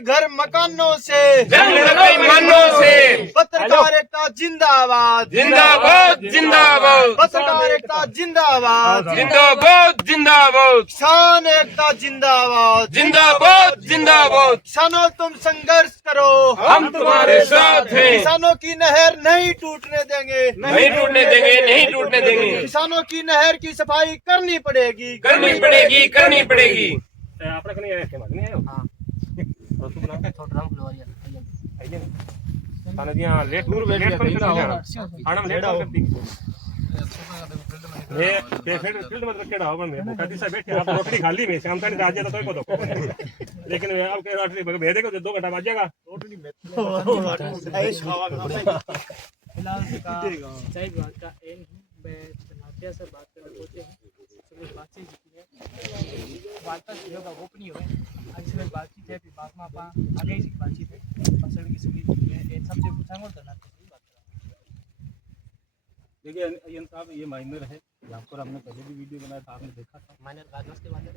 घर मकानों से जंग लगाई मानों से पत्रकार एकता जिंदाबाद जिंदाबाद जिंदाबाद पत्रकार एकता जिंदाबाद जिंदाबाद जिंदाबाद किसान एकता जिंदाबाद जिंदाबाद जिंदाबाद किसानों तुम संघर्ष करो, हम तुम्हारे साथ हैं, किसानों की नहर नहीं टूटने देंगे, नहीं टूटने देंगे, नहीं टूटने देंगे, किसानों की नहर की सफाई करनी पड़ेगी, करनी पड़ेगी, करनी पड़ेगी। આપણે કને આવ્યા છે માં નહીં આવ્યો હા તો તું બના છોટ રામ ફ્લોરિયા આઈ જાય તાને ત્યાં લેટ લેટ કરી ચડા આણમ લેટ कर दी ये फील्ड मतलब केड़ा होगा मैं मुकादी से बैठे आप रोटी खाली में शाम तक आज तो कोई को दो लेकिन अब के रोटी भेदे को 2 घंटा बचेगा रोटी में ऐश खावा फिलहाल का सिंचाई विभाग का एन मैं नाथिया से बात करना चाहते हैं सभी बातचीत की है वार्ता जो होगा वो नहीं होगा आज से बातचीत है फिर बाद में आप आगे की बातचीत है फसल की सुविधा इन सबसे पूछांगे और करना सही बात करा। देखिए अयन साहब ये माइनर है यहाँ पर हमने पहले भी वीडियो बनाया था आपने देखा था माइनर गाजमस के बात है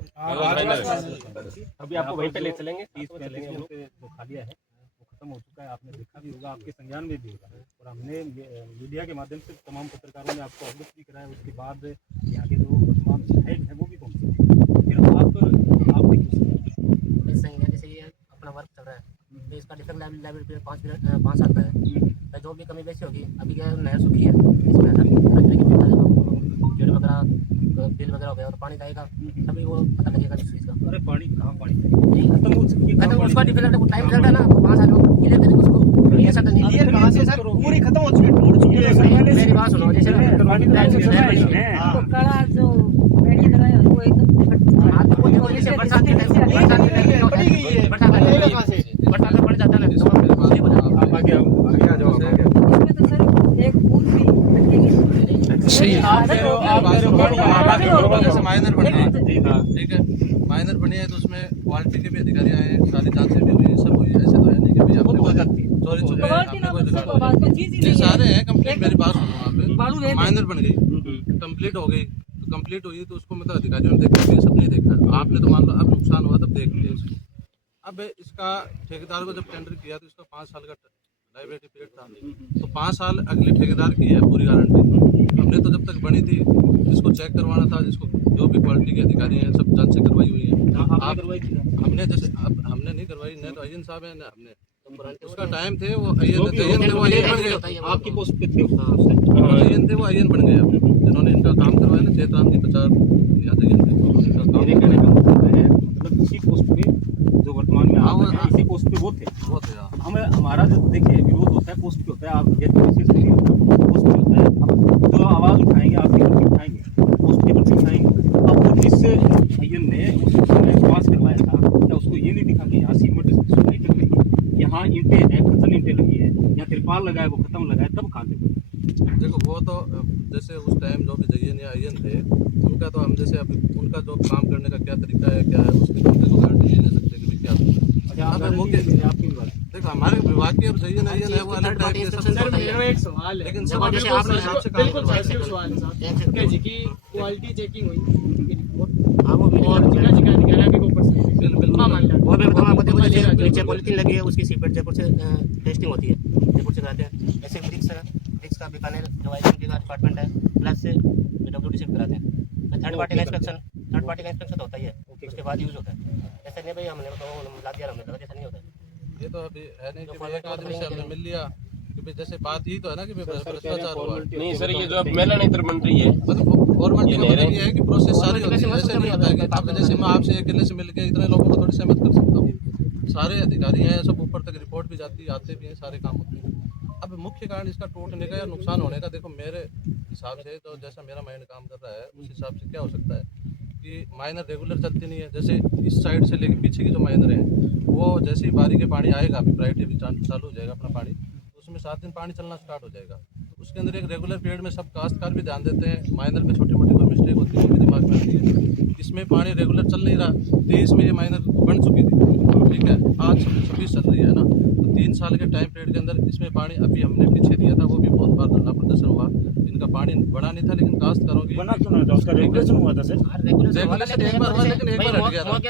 अभी आपको वहीं पे ले चलेंगे 30 पे लेंगे वहाँ पे जो खालिया है वो खत्म हो चुका है आपने देखा भी होगा आपके संज्ञान में भी होगा और हमने मीडिया के माध्यम से तमाम पत्रकारों ने आपको अवगत भी कराया उसके बाद यहाँ के जो वर्तमान विधायक है वो भी पहुँचे फिर आपने इस संज्ञा जैसे ये अपना वर्क चल रहा है तो इसका डिफेक्ट लाइब्रेरी 5 साल का है तो जो भी कमी बेसी होगी अभी क्या नहर सूखी है इसमें पेड़ वगैरह बिल वगैरह हो गया और पानी आएगा तभी वो पता लगेगा इस चीज़ का। अरे पानी कहाँ पानी खत्म हो चुकी है उसका डिफेक्ट टाइम लगता है ना 5 साल क्लियर करेंगे उसको ऐसा तो नहीं क्लियर कहाँ से सर पूरी खत्म हो चुकी है टूट चुकी है मेरी बात सुनो जैसे कड़ा जो बैठिए लगाया वो एकदम बरसात के टाइम बरसात पड़ जाता है ना आप आगे आ जाओ इसमें तो सर एक बूंद भी अटकेगी सही है। जैसे माइनर बने हैं ठीक है माइनर बने हैं तो उसमें क्वालिटी के भी अधिकारी आए हैं सारी जांचें भी हुई सब हुई ऐसे तो है नहीं कि भाई आपने चोरी छुपे ये सारे हैं कंप्लीट मेरी बात सुनो वहाँ पे माइनर बन गई कंप्लीट हो गई तो कंप्लीट हुई तो उसको मतलब अधिकारियों ने देखा ये सब नहीं देखा आपने तो मान लो अब नुकसान हुआ तब देख लिया उसको अब इसका ठेकेदार को जब टेंडर किया तो इसका 5 साल का लाइबिलिटी पीरियड था तो 5 साल अगले ठेकेदार की है पूरी गारंटी हमने तो जब तक बनी थी जिसको चेक करवाना था जिसको जो भी क्वालिटी के अधिकारी हैं सब जांच से करवाई हुई है हमने जैसे अब हमने नहीं करवाई न तो अयन साहब है न हमने उसका टाइम थे वो अयन थे वो अयन बन गए आपकी पोस्ट पे थे अयन थे वो अयन बन गए जिन्होंने इनका काम करवाया ना चेतराम जी प्रचार याद अयन थे मेरे कहने का मतलब है मतलब इसी पोस्ट पे जो वर्तमान में आप हैं इसी पोस्ट पे वो थे हमें हमारा जो देखिए विरोध होता है पोस्ट पे होता है आप ये कोशिश नहीं पोस्ट पे होता है हम जो आवाज़ उठाएंगे आपकी गलती उठाएंगे पोस्ट के पर उठाएंगे अब वो जिस अय्यन ने उसने पास करवाया था क्या उसको ये नहीं दिखा कि यहाँ सीमेंट सोसाइटी में यहाँ ईंटें है खतन ईंटें लगी है यहाँ तिरपाल लगाए वो खत्म लगाए तब खाते थे देखो वो तो जैसे उस टाइम जो भी जयन या अयन थे उनका तो हम जैसे अभी उनका जो काम करने का क्या तरीका है क्या है उसकी तो हमने तो गारंटी नहीं ले सकते कि क्या आपकी बात देखो हमारे विभाग के अब जयन अयन है वो अलग टाइप के सब एक सवाल है लेकिन सब अपने हिसाब से काम बिल्कुल करवाते सही हैं सवाल है जी की क्वालिटी चेकिंग हुई उनकी रिपोर्ट हां वो और जिला अधिकारी के ऊपर से बिल्कुल वो भी बताना पड़ता है नीचे पॉलिथीन लगी है उसकी सीपेट जयपुर से टेस्टिंग होती है जयपुर से कराते हैं ऐसे ब्रिक्स का बीकानेर जो आईएमडी का डिपार्टमेंट है प्लस से डब्ल्यूडी से कराते हैं थर्ड पार्टी का इंस्पेक्शन होता ही है उसके बाद यूज होता है ऐसा नहीं भाई हमने तो ला दिया हमने लगा जैसा नहीं होता ये तो अभी है नहीं कि एक आदमी से हमने मिल लिया कि जैसे बात ही तो है ना कि भ्रष्टाचार हुआ नहीं सर ये जो अब मेला नहीं बन रही है मतलब गवर्नमेंट की मतलब ये है कि प्रोसेस सारी होती है ऐसे नहीं होता है कि अब जैसे मैं आपसे अकेले से मिल के इतने लोगों को थोड़ी सहमत कर सकता हूँ सारे अधिकारी हैं सब ऊपर तक रिपोर्ट भी जाती है आते भी हैं सारे काम होते हैं अब मुख्य कारण इसका टूटने का या नुकसान होने का देखो मेरे हिसाब से तो जैसा मेरा माइंड काम कर रहा है उस हिसाब से क्या हो सकता है कि माइनर रेगुलर चलती नहीं है जैसे इस साइड से लेके पीछे की जो माइनर है वो जैसे ही बारी के पानी आएगा अभी प्रायोरिटी भी चालू हो जाएगा अपना पानी तो उसमें 7 दिन पानी चलना स्टार्ट हो जाएगा तो उसके अंदर एक रेगुलर पीरियड में सब काश्तकार भी ध्यान देते हैं माइनर पे छोटी मोटी कोई मिस्टेक होती है वो भी दिमाग में आती है इसमें पानी रेगुलर चल नहीं रहा 23 में ये माइनर बन चुकी थी ठीक है आज 26 चल रही है ना तो 3 साल के टाइम पीरियड के अंदर इसमें पानी अभी हमने पीछे दिया था वो भी बहुत बार धरना प्रदर्शन हुआ इनका पानी पानी बड़ा नहीं था, लेकिन कास्ट करो की बना क्यों नहीं था? उसका रेगुलेशन हुआ था सर। रेगुलेशन एक बार हुआ, लेकिन एक बार हट गया था। हट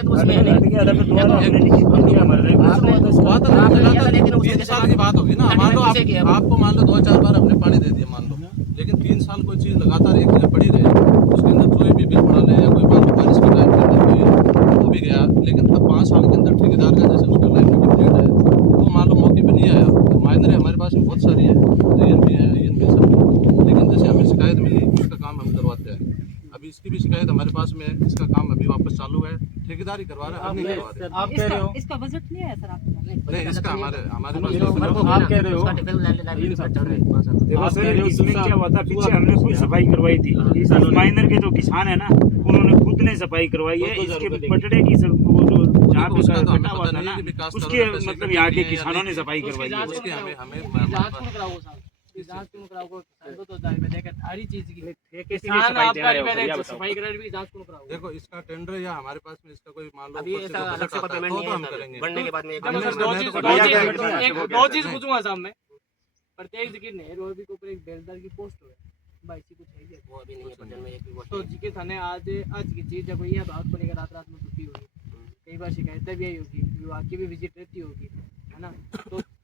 गया था, फिर दोबारा हमने लिखित में दिया, हमारा रेगुलेशन हुआ था सर। हुआ था, लगातार 3 साल की बात होगी ना। मान लो आपको मान लो 2-4 बार हमने पानी दे दिया मान लो, लेकिन 3 साल कोई चीज लगातार एक जगह पड़ी रहे, उसके अंदर कोई भी बिल पड़ा ले या कोई मान लो बारिश के टाइम के अंदर कोई हो भी गया, लेकिन अब 5 साल के अंदर ठेकेदार का जैसे उसका लाइफ कंप्लीट है, वो मान लो मौके पे नहीं आया। तो माइनर हमारे पास में बहुत सारी है, भी है, भी सब, लेकिन जैसे हमें शिकायत मिली उसका काम हम करवाते हैं। अभी इसकी भी शिकायत हमारे पास में है, इसका काम अभी वापस चालू है, ठेकेदार ही करवा रहा है, हम नहीं करवा रहे। आप कह रहे हो इसका बजट नहीं है सर आपके पास? नहीं, इसका हमारे पास आप कह रहे हो देखो सर, इसमें क्या हुआ था, पीछे हमने खुद सफाई करवाई थी। इस माइनर के जो किसान है ना, उन्होंने खुद ने सफाई करवाई है। इसके पटड़े की सब वो जो जहाँ पे उसका तो हमें कटा हुआ पता था नहीं ना, कि विकास उसके करो, पैसे मतलब की यहाँ के नहीं है, किसानों ने सफाई करवाई है। उसके हमें देखो इसका टेंडर या हमारे पास में इसका कोई मान लो अभी ऊपर से ऐसा कोई अलग से बजट आता है, पेमेंट तो नहीं हम है करेंगे। बनने के बाद में हमने एक दो चीज- दो चीज पूछूंगा साहब मैं। प्रत्येक जगह नहर और भी के ऊपर एक बेलदार की पोस्ट हो भाई, इसी कुछ है क्या? वो अभी नहीं है बटन में एक भी वो तो जिके थाने आज की चीज जब ये बात को लेकर रात में छुट्टी होगी, कई बार शिकायतें भी आई होगी, विभाग की भी विजिट रहती होगी, है ना?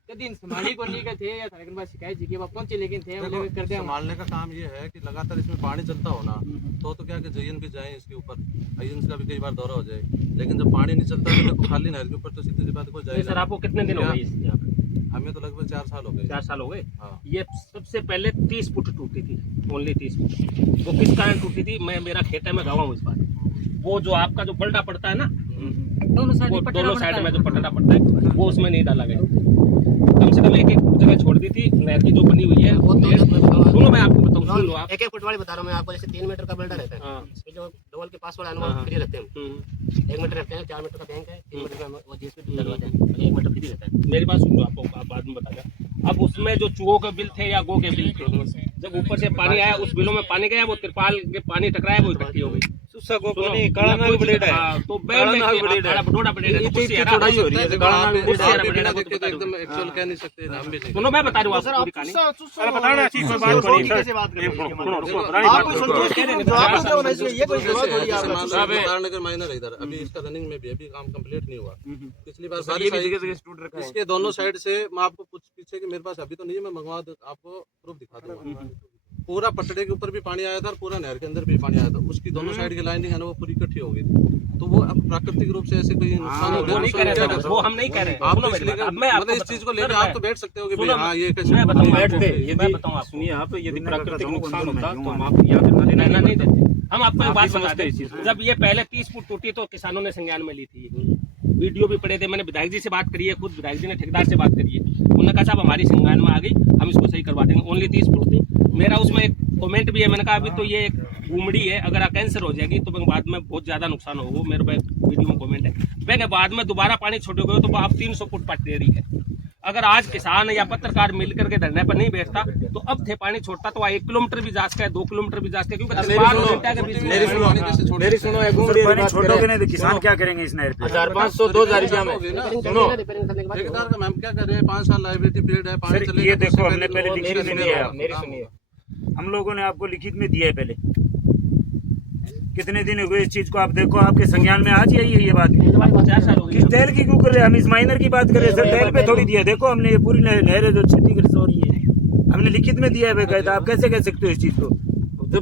तो दिन संभाली को नहीं थे या थाने के पास शिकायत जी के बाद पहुंचे, लेकिन थे देखो, कर दिया। संभालने का काम ये है कि लगातार इसमें पानी चलता हो ना, तो क्या कि जयन भी जाए इसके ऊपर, आईएनएस का भी कई बार दौरा हो जाए, लेकिन जब पानी नहीं चलता तो देखो खाली नहर के ऊपर तो सीधी सी बात कोई जाए। सर आपको कितने दिन हो गए यहाँ पे? हमें तो लगभग 4 साल हो गए। 4 साल हो गए। हाँ। ये सबसे पहले 30 फुट टूटी थी, ओनली 30 फुट। वो किस कारण टूटी थी? मेरा खेत है, मैं गवाह हूँ इस बात। वो जो आपका जो बल्टा पड़ता है ना, दोनों साइड वो में दोनों साइड में जो पटड़ा पड़ता है, वो उसमें नहीं डाला गया। कम से कम एक जगह छोड़ दी थी। नहर की जो बनी हुई है, सुनो मैं आपको बताऊँ, सुन लो आप। 1-1 फुट वाली बता रहा हूँ मैं आपको। जैसे 3 मीटर का बेल्ट रहता है, हाँ। इसमें जो डबल के पास वाला अनुमान फ्री रहते हैं। 1 मीटर रहते हैं, 4 मीटर का बैंक है, 3 मीटर का वो जीएसपी डलवाते हैं, 1 मीटर फ्री रहता है। मेरी बात सुन लो, आपको आप बाद में बताऊंगा। अब उसमें जो चूहों के बिल थे या गो के बिल थे, जब ऊपर से पानी आया, उस बिलों में पानी गया, वो तिरपाल के पानी टकराया, वो इकट्ठी हो गई। काला नाग ब्लेड है। हाँ, तो बैल में बडोड़ा ब्लेड है, तो कुछ चौड़ाई हो रही है, देखो, आप बिना देख के तो एकदम एक्चुअल कह नहीं सकते, हम भी नहीं। सुनो मैं बता रहा हूँ सर आपको आप पूरी कहानी। अरे बताना ठीक कोई बात सोनी नहीं कैसे बात करें? सुनो, आप कोई संतोष के जवाब दो ना, इसलिए ये कोई जवाब थोड़ी जैसे मान लो आपका। तारनगर माइनर है इधर, अभी इसका रनिंग में भी अभी काम कंप्लीट नहीं हुआ। पिछली बार बारिश आई, इसके दोनों साइड से मैं आपको कुछ पीछे के मेरे पास अभी तो नहीं है, मैं मंगवा आपको प्रूफ दिखा दूंगा। पूरा पटड़े के ऊपर भी पानी आया था और पूरा नहर के अंदर भी पानी आया था, उसकी दोनों साइड की लाइनिंग है ना वो पूरी इकट्ठी हो गई थी। तो वो अब प्राकृतिक रूप से ऐसे कोई नुकसान हो वो नहीं कह रहे थे, वो हम नहीं कह रहे। आप सुनो तो मेरी इसलिए बात, अब मैं आपको मतलब इस चीज को लेकर बताऊं। आप तो बैठ सकते हो कि सुनो, भाई हाँ ये कैसे मैं बताऊं बैठते, आपको, मैं यदि- बताऊं आपको। सुनिए आप, यदि प्राकृतिक नुकसान होता तो हम आप आप यहाँ पे लेना नहीं देते। हम आपको एक आप बात भी समझते बताते हैं इस चीज़ हैं, को। जब ये पहले 30 फुट टूटी तो किसानों ने संज्ञान में ली थी। वीडियो भी पड़े थे, मैंने विधायक जी से बात करी है, खुद विधायक जी ने ठेकेदार से बात करी है। उन्होंने कहा साहब हमारी संज्ञान में आ गई, हम इसको सही करवा देंगे। ओनली 30 फुट थी। मेरा उसमें एक कमेंट भी है, मैंने कहा अभी तो ये एक घूमड़ी है, अगर कैंसर हो जाएगी तो बाद में बहुत ज्यादा नुकसान होगा। मेरे पे वीडियो में कमेंट है, मैंने बाद में दोबारा पानी छोड़ोगे तो आप 300 फुट पट दे रही है। अगर आज किसान या पत्रकार मिलकर के धरने पर नहीं बैठता तो अब थे पानी छोड़ता तो 1 किलोमीटर भी जा सके, 2 किलोमीटर भी जा सके, क्योंकि तिरपाल और ईंटा के बीच में मेरी सुनो, एक पानी छोड़ोगे नहीं तो किसान क्या करेंगे इस नहर पे? 1500-2000 रुपया में। सुनो ठेकेदार का मैम क्या कर रहे हैं, 5 साल लाइबिलिटी पीरियड है, पानी सर, चलेगा ये तो देखो, उससे हमने पहले पहले लिखित में दिया है, मेरी सुनिए, हम लोगों ने आपको लिखित में दिया है पहले। कितने दिन हो गए इस चीज को, आप देखो आपके संज्ञान में आज यही है ये बात। 4 साल हो गए। किस दहल की क्यों कर रहे हैं हम? इस माइनर की बात कर रहे हैं सर, दहल पे थोड़ी दिया। देखो हमने ये पूरी नहर है जो क्षतिग्रस्त हो रही है, हमने लिखित में दिया है बेकायदा। आप कैसे कह सकते हो इस चीज को?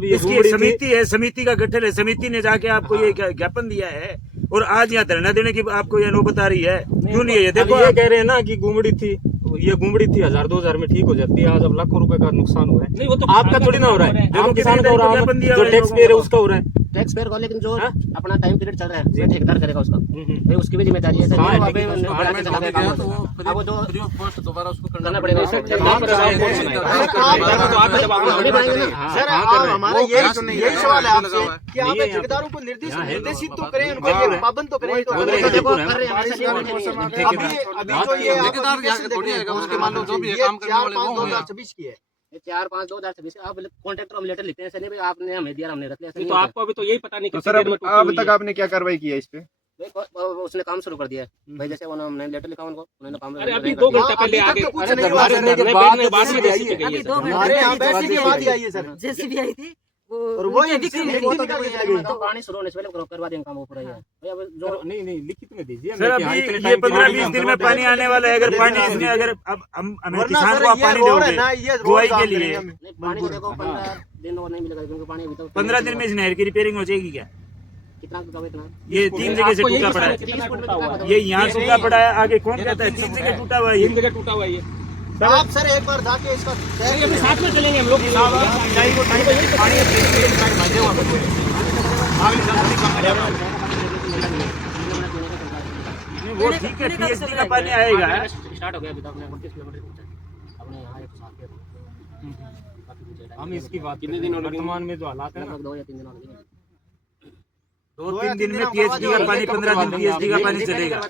इसकी एक समिति है, समिति का गठन है, समिति ने जाके आपको ये ज्ञापन दिया है और आज यहाँ धरना देने की आपको ये नौबत आ रही है। क्यों नहीं है ये? देखो ये कह रहे हैं ना कि गुमड़ी थी, ये गुमड़ी थी 1000-2000 में ठीक हो जाती है, आज अब लाखों रुपए का नुकसान हुआ है। नहीं, वो तो आपका थोड़ी ना हो रहा है, देखो आपके किसान का हो रहा है, ज्ञापन दिया जो हुआ है टैक्स पेयर है उसका हो रहा है। टैक्स पेयर को, लेकिन जो अपना टाइम पीरियड चल रहा है वो ठेकेदार करेगा उसका, भाई उसकी भी जिम्मेदारी है। हाँ, वहाँ पे लेकिन उन्हें बढ़ा के चला गया काम होता है। अब वो जो फ्री ऑफ कॉस्ट दोबारा उसको करना पड़ेगा, सर, ठेकेदार पर जवाब कौन सुनाएगा? तो आप जवाब हम नहीं बनाएंगे ना। सर आप हमारा यही सवाल है आपसे कि आप ठेकेदारों को निर्देशित तो करें, उनको ये पाबंद तो करें। देखो कर रहे हैं, ऐसा नहीं है। अभी जो ये ठेकेदार यहाँ थोड़ी आएगा, उसके मान लो जो भी है काम करने वाले वो होंगे। 4/5/2026 की है। 4-5-2026 आप कॉन्ट्रैक्टर हम लेटर लिखते हैं, ऐसे नहीं भाई आपने हमें दिया हमने रख लिया। तो आपको अभी तो यही पता नहीं तो कितनी सर देर में अब तक आपने क्या कार्रवाई की है इस पे? उसने काम शुरू कर दिया है भाई, जैसे उन्होंने लेटर लिखा उनको, उन्होंने काम अरे अभी 2 घंटे पहले आगे अब तो कुछ अरे नहीं हुआ, हमारे सर, धरने के बैठने के बाद बाद में JCB JCB गई है अभी सर। 2 घंटे हमारे यहाँ बैठने के बाद ही आई है सर। जेसीबी आई थी वो और वही उनके बिक्री में लिखित थी। में निकल के चली गई। तो पानी शुरू होने से पहले करवा देंगे काम वो पूरा। भाई अब जो नहीं नहीं लिखित में दीजिए सर अभी ये 15-20 दिन में पानी आने वाला है। अगर पानी इसने अगर अब हम हमें वरना किसान सर को आप ये पानी रोड है दोगे ना, ये रोड बुआई साफ के लिए, करेंगे हम। नहीं, पानी तो देखो 15 दिन और नहीं मिलेगा क्योंकि पानी अभी तक 15 दिन में इस नहर की रिपेयरिंग हो जाएगी क्या? कितना टूटा हुआ इतना ये 3 जगह से टूटा पड़ा है, 30 फुट में टूटा हुआ है। ये यहाँ टूटा पड़ा है, आगे कौन कहता है 3 जगह टूटा हुआ है? 3 जगह टूटा हुआ है ये। आप सर एक बार जाके इसका अरे अभी साथ में चलेंगे हम लोग। वो ठीक है, पीएचडी का पानी आएगा। स्टार्ट हो गया अभी तक अपने 32 किलोमीटर पहुंचा अपने यहाँ 107 किलोमीटर। हम इसकी बात कितने दिन हो गए? वर्तमान में जो हालात है ना, लगभग 2 या 3 दिन हो गए। 2-3 दिन में पीएचडी का पानी, 15 दिन पीएचडी का पानी चलेगा।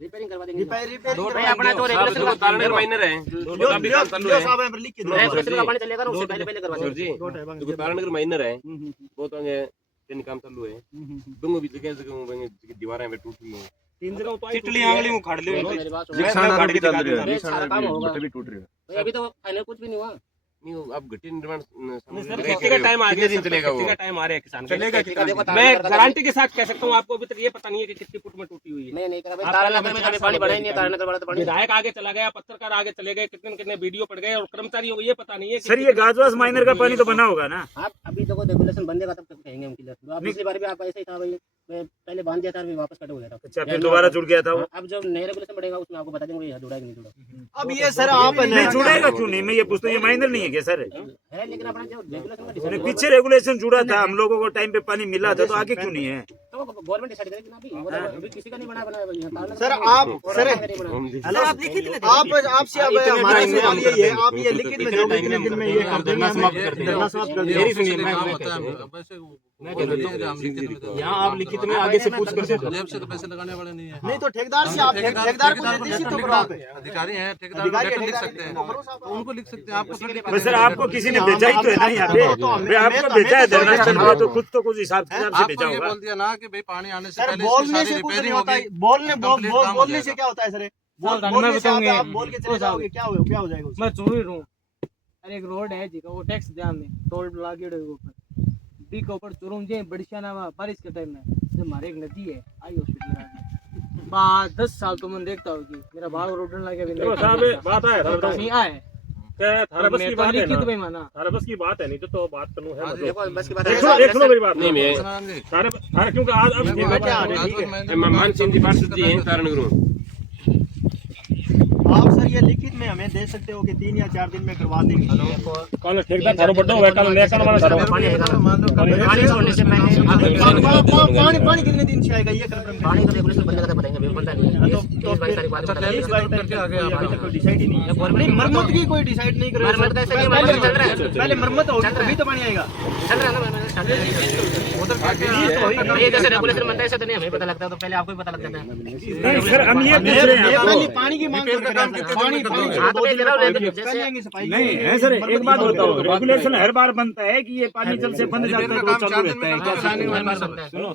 रिपेयरिंग करवा देंगे। रिपेयरिंग अपना जो रेगुलेशन तारनेर माइनर है जो अभी काम चालू है रेगुलेशन का पानी चलेगा ना, उससे पहले करवा सर देंगे। जी जो तारनेर माइनर है वो तो आगे तीन काम चालू है। दोनों भी जगह दीवारें पे टूटी हैं। 3 जगह तो चिटली आंगली में खाड़ ले मेरी बात सुनो। नहीं सारा काम होगा। टूट रही है। भाई अभी तो फाइनल कुछ भी नहीं हुआ। अब घटी निर्माण सर, खेती का टाइम आ कितने गया, दिन चलेगा वो? खेती का टाइम आ रहा है किसान का। चलेगा देखो, तार मैं लगा गारंटी के साथ कह सकता हूँ आपको, अभी तक ये पता नहीं है कि कितनी फुट में टूटी हुई है। नहीं नहीं करा भाई, आप तार पहले नगर में चार कभी साल पानी हो बढ़ा गए ही नहीं है, तार नगर बढ़ा तो पानी। विधायक आगे चला गया, पत्रकार आगे चले गए, कितने कितने वीडियो पड़ गए और कर्मचारियों को ये पता नहीं है कि सर ये गाजवास माइनर का पानी तो बना होगा ना? आप अभी देखो रेगुलेशन बंदेगा तब तक कहेंगे हम क्लियर। आप पिछली बार भी आप ऐसे ही था भाई, मैं पहले बांध दिया था फिर वापस कट हो गया था। अच्छा फिर दोबारा जुड़ गया था वो? अब जब नया रेगुलेशन बढ़ेगा उसमें आपको बता देंगे ये जुड़ा है कि नहीं जुड़ा अब ये सर आप नहीं जुड़ेगा क्यों नहीं? मैं ये पूछता हूँ, ये माइनर नहीं है क्या सर? है, लेकिन अपना जो रेगुलेशन का नहीं, डिसाइड पीछे रेगुलेशन जुड़ा था, हम लोगों को टाइम पे पानी मिला था, तो आगे क्यों नहीं है? तो गवर्नमेंट डिसाइड करेगी ना। अभी वो तो अभी किसी का नहीं बना बनाया सर आप सर सर आप लिखित में आप आपसे अब हमारा सवाल यही है, आप ये लिखित में दोगे कितने दिन में ये कर देंगे? हम धरना समाप्त कर देंगे। मेरी सुनिए, मैं यहाँ आप लिखित में आगे से पूछ कर सकते जेब से तो पैसे लगाने वाले नहीं है। नहीं तो ठेकेदार से आप ठेकेदार को निर्देशित तो करो आप। अधिकारी हैं, ठेकेदार अधिकारी लेटर लिख ठेकेदार सकते हैं, को भरोसा तो उनको लिख सकते हैं। आपको थोड़ी लिखना बस सर है। आपको किसी ने भेजा ही तो है ना यहाँ पे? भाई आपको भेजा है धरना स्थल पे, तो खुद तो कुछ हिसाब किताब से भेजा आपको ये होगा। बोल दिया ना कि भाई पानी आने से सर पहले इसकी बोलने सारी से कुछ नहीं रिपेयरिंग होता है, होगी। बोलने कंप्लीट काम हो बोलने से जाएगा। क्या होता है सर? मैं बोलने से बताऊंगा। आप बोल के चले जाओगे, क्या हो जाएगा उसमें? मैं चूड़ी रू अरे एक रोड है जी का वो टैक्स ध्यान में टोल लागे ऊपर डी के ऊपर चुरूम जे बड़िया ना बारिश के टाइम में जो हमारे एक नदी है आई हॉस्पिटल में बाद 10 साल तो मैं देखता हूँ कि मेरा बाल रोडन लगे देखो साहब बात है नहीं आए क्या थारा बस की बात है लिखित ना, में माना थारा बस की बात है, नहीं तो बात करूँ है हाँ जी, देखो बस की बात देख लो मेरी बात नहीं मैं सुनान जी। थारा क्योंकि आज अब देखो, बैठे आ रहे, आज ठीक है। मैंने मान सिंह जी पार्षद जी हैं तारनगर। आप सर ये लिखित में हमें दे सकते हो कि 3 या 4 दिन में करवा देंगे। कल ठेकेदार थारो बड्डो है, कल लेकर वाला थारो पानी छोड़ने से पहले पानी कितने दिन से आएगा ये कंफर्म पानी का रेगुलेशन बंद करके बताएंगे, अभी बनता नहीं है। 22 तारीख बाद बता देंगे। 22 तारीख करके अभी तक कोई डिसाइड ही नहीं है। नहीं मरम्मत की कोई डिसाइड नहीं कर रहे। मरम्मत कैसे नहीं, मरम्मत चल रहा है। पहले मरम्मत होगी तभी तो पानी आएगा। चल रहा है ना, मैंने स्टार्ट किया। ये जैसे रेगुलेशन बनता है ऐसा तो नहीं हमें पता लगता है, तो पहले आपको भी पता लग जाता है। नहीं सर हम ये पूछ रहे हैं पहले आपको। पानी की मांग कर रहे हैं। पानी हाँ, तो मैं कह रहा हूँ पहले आएंगे सफाई। नहीं है सर, एक बात बताओ, रेगुलेशन हर बार बनता है कि ये पानी जब से बंद जाता है तो वो चालू रहता है क्या?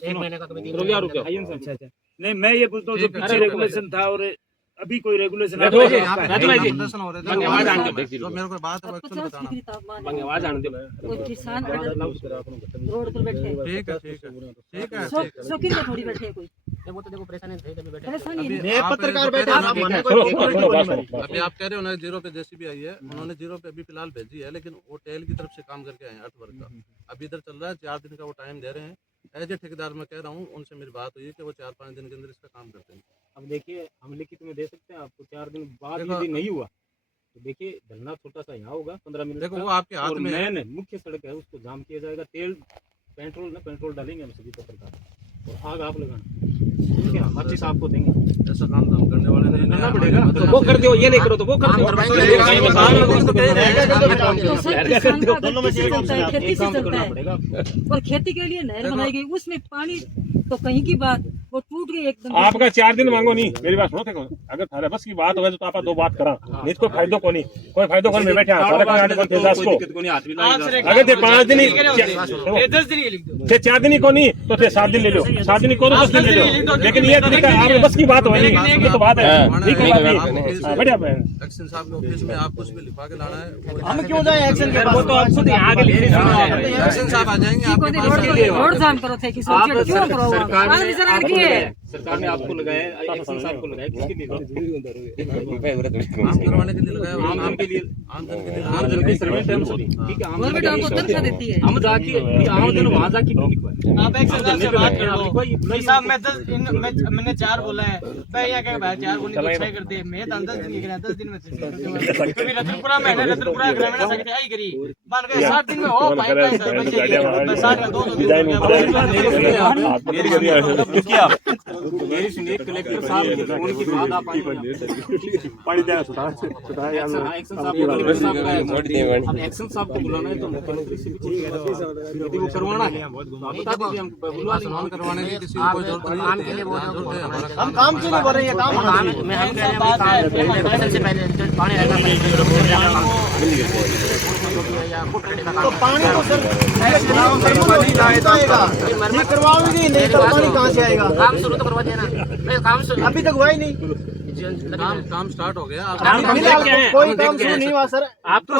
एक महीने का कभी 3 अच्छा अच्छा, नहीं मैं ये पूछता हूँ जो पीछे रेगुलेशन था और अभी कोई रेगुलेशन बैठो जी, यहाँ पे राजू भाई जी, प्रदर्शन हो रहे थे। बंगे आवाज आने दो, तो मेरे को बात है, एक्चुअली 50 बताना। डिग्री तापमान बंगे है। आवाज आने दो। कोई किसान रोड पर बैठे हैं। ठीक है, ठीक है, ठीक है, सौ ठीक है। 100 किलो में थोड़ी बैठे हैं कोई वो तो देखो परेशानी है, कभी बैठे परेशानी अभी है। मैं आप पत्रकार जो बैठे कह रहे आप हो ना, माने सुनो, कोई सुनो, कोई सुनो, नहीं सुनो, मानी। अभी आप कह रहे हो ना जीरो पे जेसीबी आई है, उन्होंने जीरो पे अभी फिलहाल भेजी है, लेकिन वो टेल की तरफ से काम करके आए हैं अर्थवर्क का। अभी इधर चल रहा है, 4 दिन का वो टाइम दे रहे हैं। एज ए ठेकेदार मैं कह रहा हूँ, उनसे मेरी बात हुई है कि वो 4-5 दिन के अंदर इसका काम करते हैं। अब देखिए हम लिखित में दे सकते हैं आपको, 4 दिन बाद देखो- यदि नहीं हुआ तो देखिए धरना छोटा सा यहाँ होगा 15 मिनट देखो का, वो आपके हाथ और में है। मेन मुख्य सड़क है उसको जाम किया जाएगा। तेल पेट्रोल डालेंगे हम सभी पत्रकार और आग आप लगाना, ठीक है? हर चीज आपको देंगे। ऐसा काम तो हम करने वाले नहीं करना हैं। पड़ेगा। मतलब वो कर दो, ये नहीं करो तो वो कर दो। तो सर किसान का दोनों में खेती से से चलता है, खेती एक से काम चलता करना है। पड़ेगा। और खेती के लिए नहर बनाई गई, उसमें पानी तो कहीं की बात, वो 2 आपका 4 दिन मांगो नहीं, मेरी बात सुनो। देखो अगर थारे बस की बात हो तो आप 2 बात करा, नहीं कोई फायदो को नहीं, कोई फायदो को नहीं। बैठे सारे को आटे को तेजास को अगर थे 5 दिन 10 दिन लिख दो, 4 दिन को नहीं तो 7 दिन ले लो, 7 दिन को 10 दिन ले लो। लेकिन ये आपके बस की बात हो नहीं, ये तो बात है ठीक है। बढ़िया एक्शन साहब के ऑफिस में आप कुछ भी लिखवा के लाना है। हम क्यों जाए एक्शन के पास? वो तो आप खुद यहाँ के लिख एक्शन साहब आ जाएंगे आपके पास। सरकार ने आपको लगाया, एक्शन साहब को लगाया, किसके लिए? काम करवाने के लिए लगाया, आम के लिए, आम जन के लिए, आम जन के सर्वेंट है हम सभी, ठीक है। गवर्नमेंट हमको तनख्वाह देती है, हम जाके आम जन वहाँ जाके आप एक सरदार से बात करो साहब। मैंने 4 बोला है भाई, यहाँ क्या भाई 4 बोली तो 6 कर दे। मैं 10 दिन की 10 दिन में कभी रतनपुरा में है, रतनपुरा ग्रामीण समिति आई करी मान गए 7 दिन में हो पाइपलाइन सर बन जाएगी। 60 2 क्या मेरी सुनिए, कलेक्टर साहब के फोन के बाद आप पानी देना सुधा एक्शन साहब को एक्शन साहब को बुलाना है तो मुख्यमंत्री से भी यदि वो करवाना है आप बता दीजिए, हम बुलवा देंगे। काम करवाने की किसी को कोई जरूरत नहीं काम के लिए बहुत जरूरत है हमारा हम काम के लिए बोल रहे हैं, काम में हम कह रहे हैं सबसे पहले जो पानी रहता तो पानी तो सर नहीं जाएगा, ये करवाओगे नहीं तो पानी कहाँ से आएगा? काम शुरू तो करवा देना, काम शुरू अभी तक हुआ ही नहीं, काम स्टार्ट हो गया। कोई काम शुरू नहीं हुआ सर। आप तो